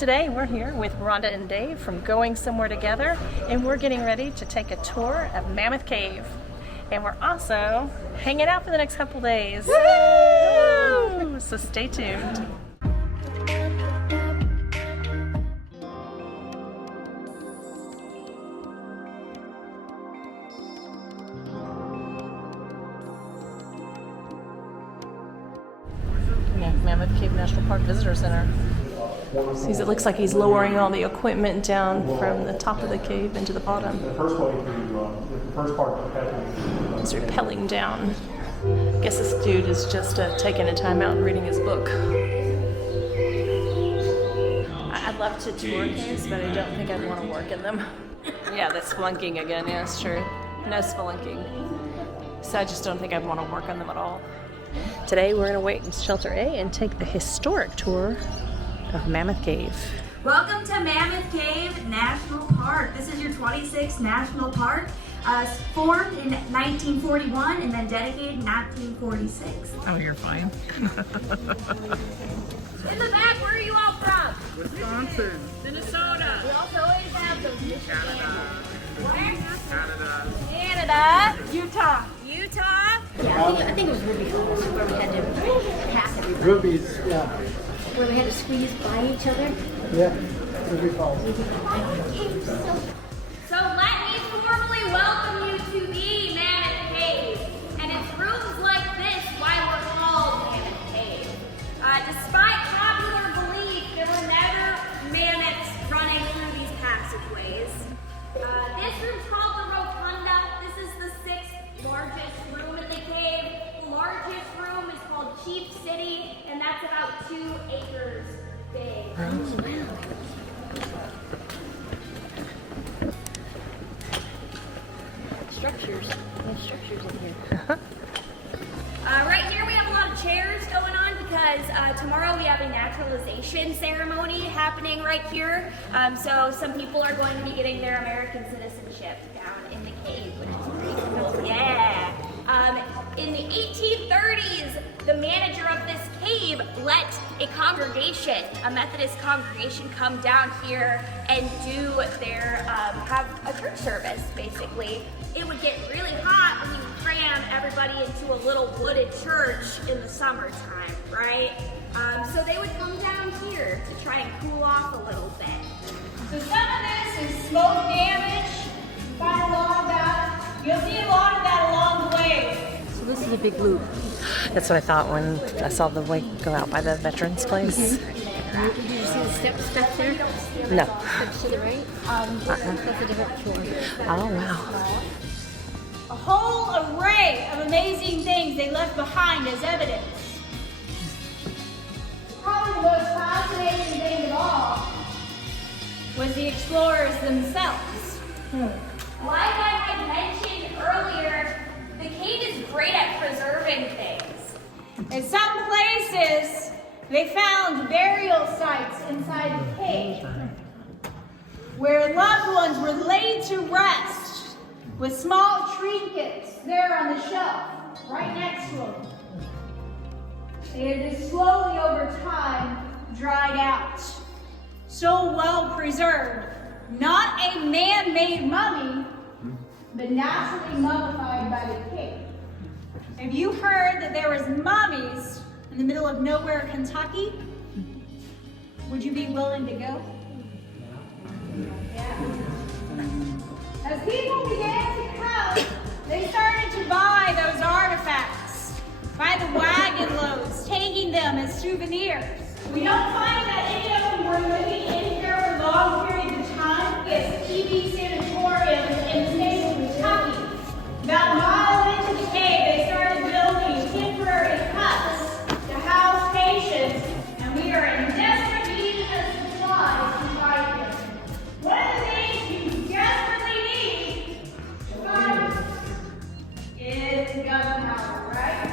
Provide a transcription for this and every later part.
Today we're here with Rhonda and Dave from Going Somewhere Together, and we're getting ready to take a tour of Mammoth Cave. And we're also hanging out for the next couple days. Woo! So stay tuned. Yeah, Mammoth Cave National Park Visitor Center. Sees, it looks like he's lowering all the equipment down from the top of the cave into the bottom. The first part He's rappelling down. I guess this dude is just taking a time out and reading his book. I'd love to tour caves, but I don't think I'd want to work in them. Yeah, that's spelunking again. Yeah, it's true. No spelunking. So I just don't think I'd want to work on them at all. Today we're going to wait in Shelter A and take the historic tour of Mammoth Cave. Welcome to Mammoth Cave National Park. This is your 26th national park, formed in 1941 and then dedicated in 1946. Oh, you're fine. In the back, where are you all from? Wisconsin. Minnesota. We also always have the Michigan. Where? Canada. Canada. Utah. Utah. Yeah, I think it was Ruby Falls where we had to pass everybody. Ruby's, yeah. Where we had to squeeze by each other. Yeah, Ruby Falls. So let me formally welcome you to the Mammoth Cave. And it's rooms like this why we're called Mammoth Cave. Despite popular belief, there were never mammoths running through these passageways. This room's called the Rotunda. This is the 6th largest room in the cave. The largest room is called Chief City, and that's about 2 acres big. Structures. There's structures in here. Right here we have a lot of chairs going on because tomorrow we have a naturalization ceremony happening right here. So some people are going to be getting their American citizenship down in the cave, which is pretty cool. Yeah. In the 1830s, the manager of this cave let a congregation, a Methodist congregation, come down here and do their, have a church service, basically. It would get really hot when you cram everybody into a little wooded church in the summertime, right? So they would come down here to try and cool off a little bit. So some of this is smoke damage. You find a lot of that. You'll see a lot of that along the way. So this is a big loop. That's what I thought when I saw the way go out by the veterans place. Did you see the steps back there? No. Steps to the right? That's a different tour. Oh, wow. A whole array of amazing things they left behind as evidence. Probably the most fascinating thing of all was the explorers themselves. Like I had mentioned earlier, the cave is great at preserving things. In some places, they found burial sites inside the cave where loved ones were laid to rest with small trinkets there on the shelf, right next to them. They had just slowly over time dried out. So well preserved, not a man-made mummy, but naturally mummified by the cave. Have you heard that there was mummies in the middle of nowhere, Kentucky? Would you be willing to go? Yeah. As people began to come, they started to buy those artifacts by the wagon loads, taking them as souvenirs. We don't find that any of them were living in here for long periods of time. It's TV sanatorium in the state of Kentucky. About a mile into the cave, they started building temporary huts to house patients, and we are in desperate need of supplies to fight them. One of the things you desperately need to fight is gunpowder, right?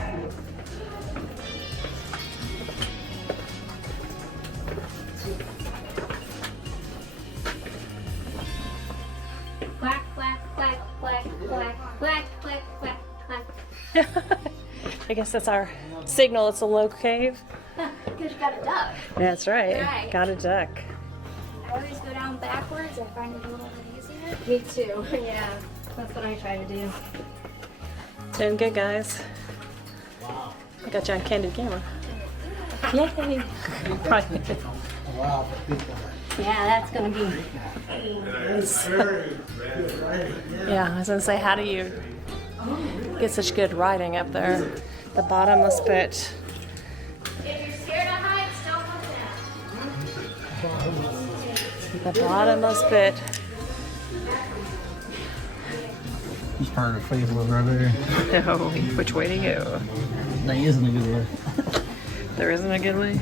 Quack, quack, quack, quack, quack, quack, quack, quack, quack. I guess that's our signal. It's a low cave. Because you got a duck. That's right. Right. Got a duck. I always go down backwards. I find it a little easier. Me too. Yeah, that's what I try to do. Doing good, guys. I got you on candid camera. Yay! Right. Wow, big guy. Yeah, that's gonna be. Yeah, I was gonna say, how do you get such good riding up there? The Bottomless Pit. If you're scared of heights, don't come down. The Bottomless Pit. This part of the face was right there. Oh, which way to go? That isn't a good way. There isn't a good way.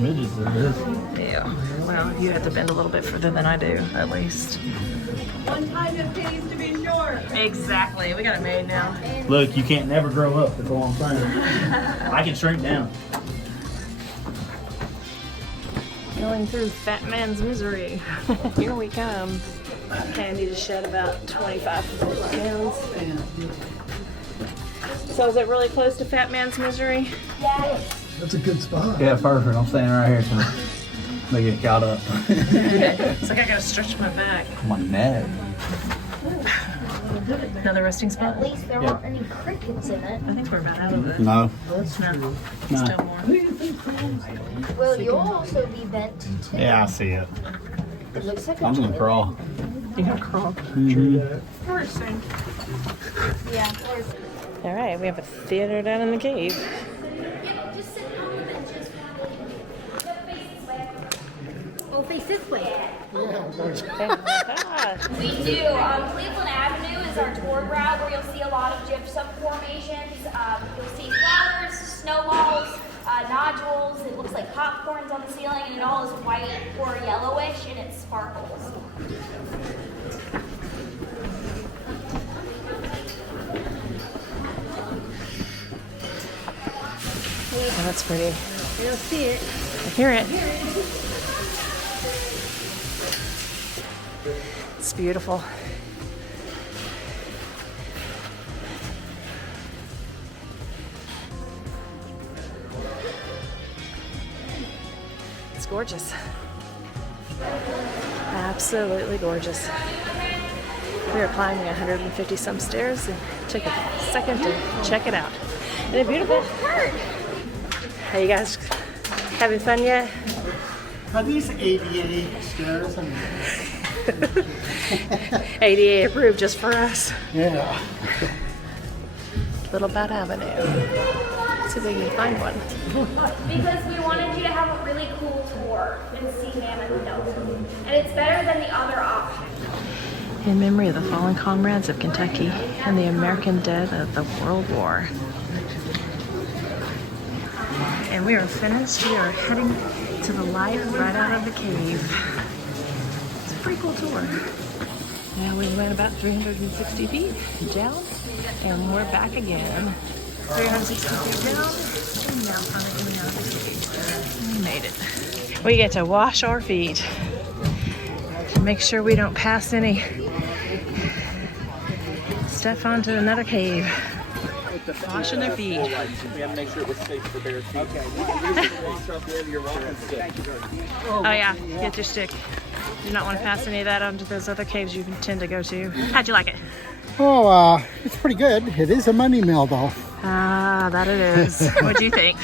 Midgets, there is. Yeah. Well, you have to bend a little bit further than I do, at least. One time it pays to be short. Exactly. We got it made now. Look, you can't never grow up. That's all I'm saying. I can shrink down. Going through fat man's misery. Here we come. Candy to shed about 25 pounds. So is it really close to fat man's misery? That's a good spot. Yeah, perfect. I'm standing right here so they get caught up. It's like I gotta stretch my back. My neck. Another resting spot? At least there weren't any crickets in it. I think we're about out of it. No. No, No. still more. Well, you'll also be bent too. Yeah, I see it. It looks like I'm gonna crawl. You gotta crawl. Mm-hmm. Yeah. All right, we have a theater down in the cave. Just sit on the benches. Oh, face this way. We do. Cleveland Avenue is our tour route where you'll see a lot of gypsum formations. You'll see flowers, snowballs, nodules. It looks like popcorns on the ceiling, and it all is white or yellowish, and it sparkles. Oh, that's pretty. You'll see it. I hear it. It's beautiful. It's gorgeous. Absolutely gorgeous. We are climbing 150 some stairs and took a second to check it out. Isn't it beautiful? Are you guys having fun yet? Are these ADA stairs? ADA approved just for us. Yeah. Little Bat Avenue. Let's see if we can find one. Because we wanted you to have a really cool tour and see Mammoth Cave. And it's better than the other option. In memory of the fallen comrades of Kentucky and the American dead of the World War. And we are finished. We are heading to the light right out of the cave. It's a pretty cool tour. Now we went about 360 feet down, and we're back again. 360 feet down, and now finally coming out of the cave. We made it. We get to wash our feet. Make sure we don't pass any stuff onto another cave. Washing their feet. We have to make sure it was safe for bears. Okay. Oh yeah, get your stick. Do not want to pass any of that onto those other caves you tend to go to. How'd you like it? Oh, it's pretty good. It is a money mill, though. Ah, that it is. What'd you think?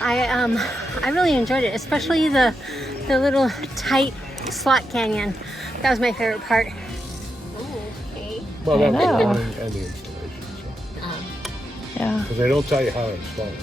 I really enjoyed it, especially the little tight slot canyon. That was my favorite part. Well, that I know. was and the installation. So. Yeah. Because they don't tell you how to install it.